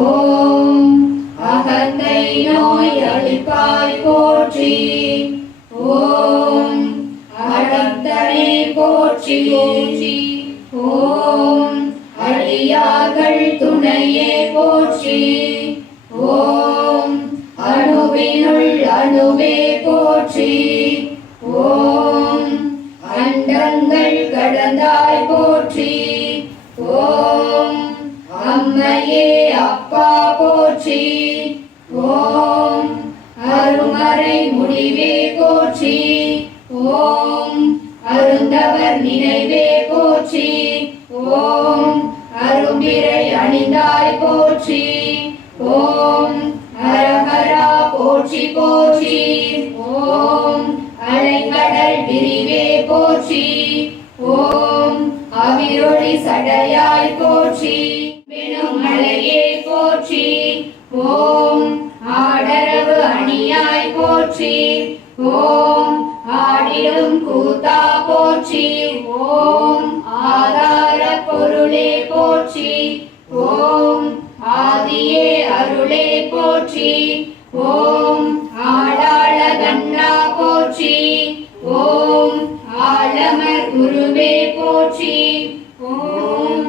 ஓம் அகத்தை நோய் அழிப்பாய் போற்றி ஓம் அடர்த்தனை போற்றி போற்றி ஓம் அழியாகள் துணையே போற்றி ஓம் அணுவினுள் அணுவே போற்றி ஓம் அண்டங்கள் கடந்தாய் போற்றி ஓம் அன்னையே அப்பா போற்றி. ஓம் அருமறை முடிவே போற்றி. ஓம் அருந்தவர் நினைவே போற்றி. ஓம் அரும்பிரை அணிந்தாய் போற்றி. ஓம் அரஹரா போற்றி போற்றி. ஓம் அலைக்கடல் விரிவே போற்றி. ஓம் அவிரொளி சடையா ஓம் ஆடரவு அணியாய் போற்றி. ஓம் ஆடிடும் கூத்தா போற்றி. ஓம் ஆதார பொருளே போற்றி. ஓம் ஆதியே அருளே போற்றி. ஓம் ஆடாள கண்ணா போற்றி. ஓம் ஆலமர் குருவே போற்றி. ஓம்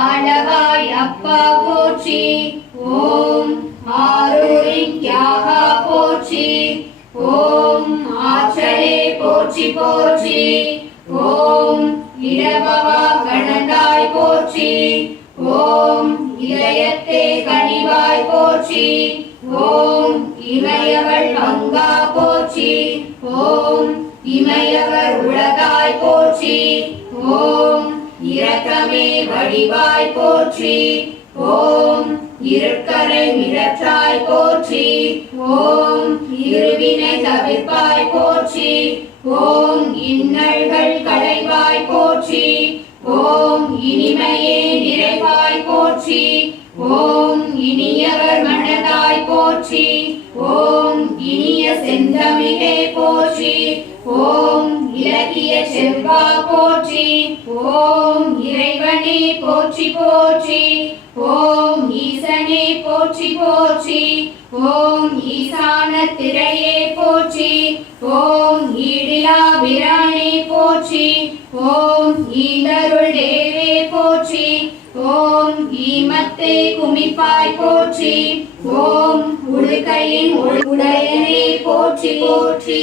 ஆளவாய் அப்பா போற்றி. ஓம் ஆரூரின் தியாகா போற்றி. ஓம் ஆச்சலே போற்றி போற்றி. ஓம் இடபவா கணந்தாய் போற்றி. ஓம் இளையத்தே கனிவாய் போற்றி. ஓம் இமையவள் பங்கா போற்றி. ஓம் இமையவர் உலகாய் போற்றி. ஓம் இரக்கமே வடிவாய் போற்றி. ஓம் இருக்கரை மிரற்றாய் போற்றி ஓம் இருவினை தவிர்ப்பாய் போற்றி ஓம் இன்னல்கள் களைவாய் போற்றி ஓம் இனிமையே நிறைவாய் போற்றி ஓம் இனியவர் மனதாய் போற்றி ஓம் இனிய செந்தமிழே போற்றி ஓம் இலக்கிய செல்வா போற்றி ஓம் போற்றி போற்றி. ஓம் ஈசனே போற்றி போற்றி. ஓம் ஈசான திரையே போற்றி. ஓம் ஈடிலா பிரானே போற்றி. ஓம் ஈந்தருள் தேவே போற்றி. ஓம் ஈமத்தே குமிப்பாய் போற்றி. ஓம் உடுக்கையின் உடையனே போற்றி போற்றி.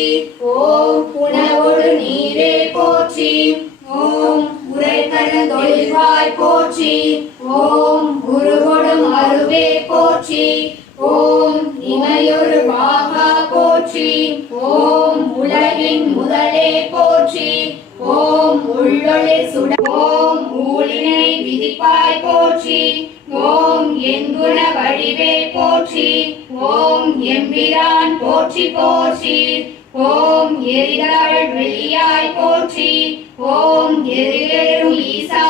ஓம் உணவோடு நீரே போற்றி குருவாய் போற்றி. ஓம் குருகொடும் அருவே போற்றி. ஓம் இமையொரு பாகா போற்றி. ஓம் உலகின் முதலே போற்றி. ஓம் உள்ளொளி சுட ஓம் ஊழினை விதிப்பாய் போற்றி. ஓம் எங்குண வடிவே போற்றி. ஓம் எம்பிரான் போற்றி போற்றி. ஓம் எரிதாள் வெளியாய் போற்றி. ஓம் எரிலேறும் ஈசா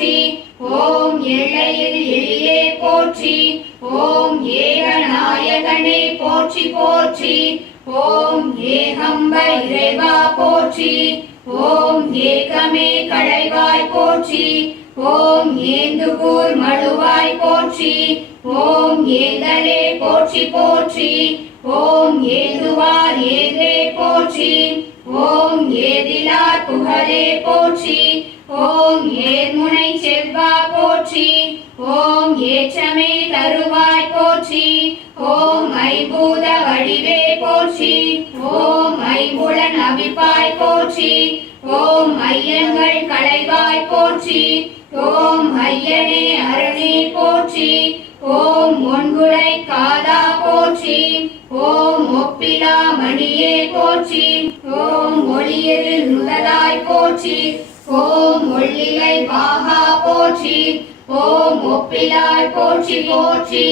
போற்றி. ஓம் எல்லையில் எழிலே போற்றி. ஓம் ஏகநாயகனே போற்றி போற்றி. ஓம் ஏகம்ப இறைவா போற்றி. ஓம் ஏகமே களைவாய் போற்றி. ஓம் ஏந்துகூர் மழுவாய் போற்றி. ஓம் ஏந்தலே போற்றி போற்றி. ஓம் ஏந்துவார் ஏந்தே போற்றி. புகழே போற்றி. ஓம் ஏர்முனை செவ்வா போற்றி. ஓம் ஏற்றமே தருவாய் போற்றி. ஓம் ஐபூத வடிவே போற்றி. ஓம் ஐம்புலன் அபிப்பாய் போற்றி. ஓம் ஐயங்கள் களைவாய் போற்றி. ஓம் ஐயனே அருணே போற்றி. ஓம் ஒன்குலை காதா போற்றி. ஓம் ஒப்பிலா மணியே போற்றி. ஓம் ஒளியரில் முதலாய் போற்றி. ஓம் ஒள்ளிலை பாகா போற்றி. ஓம் ஒப்பிலாய் போற்றி போற்றி.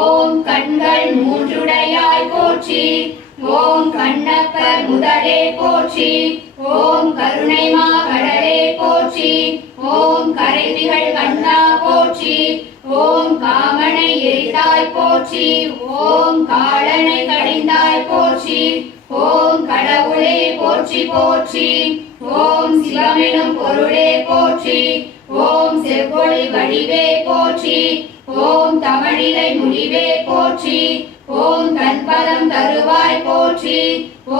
ஓம் கண்கள் மூன்றுடையாய் போற்றி. ஓம் கண்ணப்பர் முதலே போற்றி. ஓம் கருணைமா கடலே போற்றி. ஓம் கரைவிகள் கண் போற்றி. ஓம் காலனை கடிந்தாய் போற்றி. ஓம் கடவுளே போற்றி போற்றி. ஓம் சிவமெனும் பொருளே போற்றி. ஓம் செவ்வொளி வடிவே போற்றி. ஓம் தமிழிலை முடிவே போற்றி. ஓம் கண்பதம் தருவாய் போற்றி.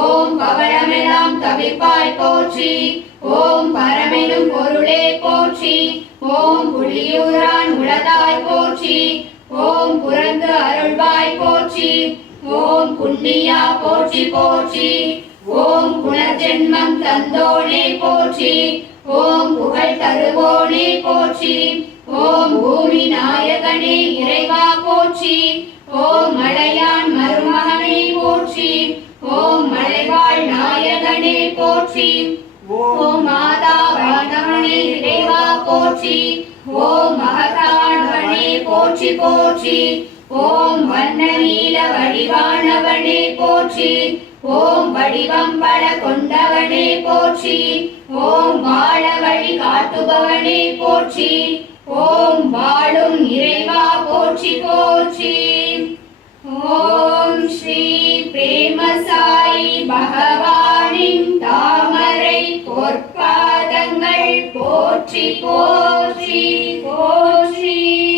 ஓம் பவனமெல்லாம் தவிப்பாய் போற்றி. ஓம் பரமெனும் பொருளே போற்றி. ஓம் புலியூரான் உளதாய் போற்றி. ஓம் புறந்து அருள்வாய் போற்றி. ஓம் புண்ணியா போற்றி போற்றி. ஓம் குணஜென்மம் தந்தோனே போற்றி. ஓம் புகழ் தருவோனே போற்றி. ஓம் பூமி நாயகனே இறைவா போற்றி. போற்றி போற்றி. ஓம் வண்ண நீல வடிவானவனே போற்றி. ஓம் வடிவம் பல கொண்டவனே போற்றி. ஓம் வாழ வழி காட்டுபவனே போற்றி. ஓம் வாழும் இறைவா போற்றி போற்றி. ஓம் ஸ்ரீ பிரேமசாயி பகவானின் தாமரை பொற்பாதங்கள் போற்றி போற்றி.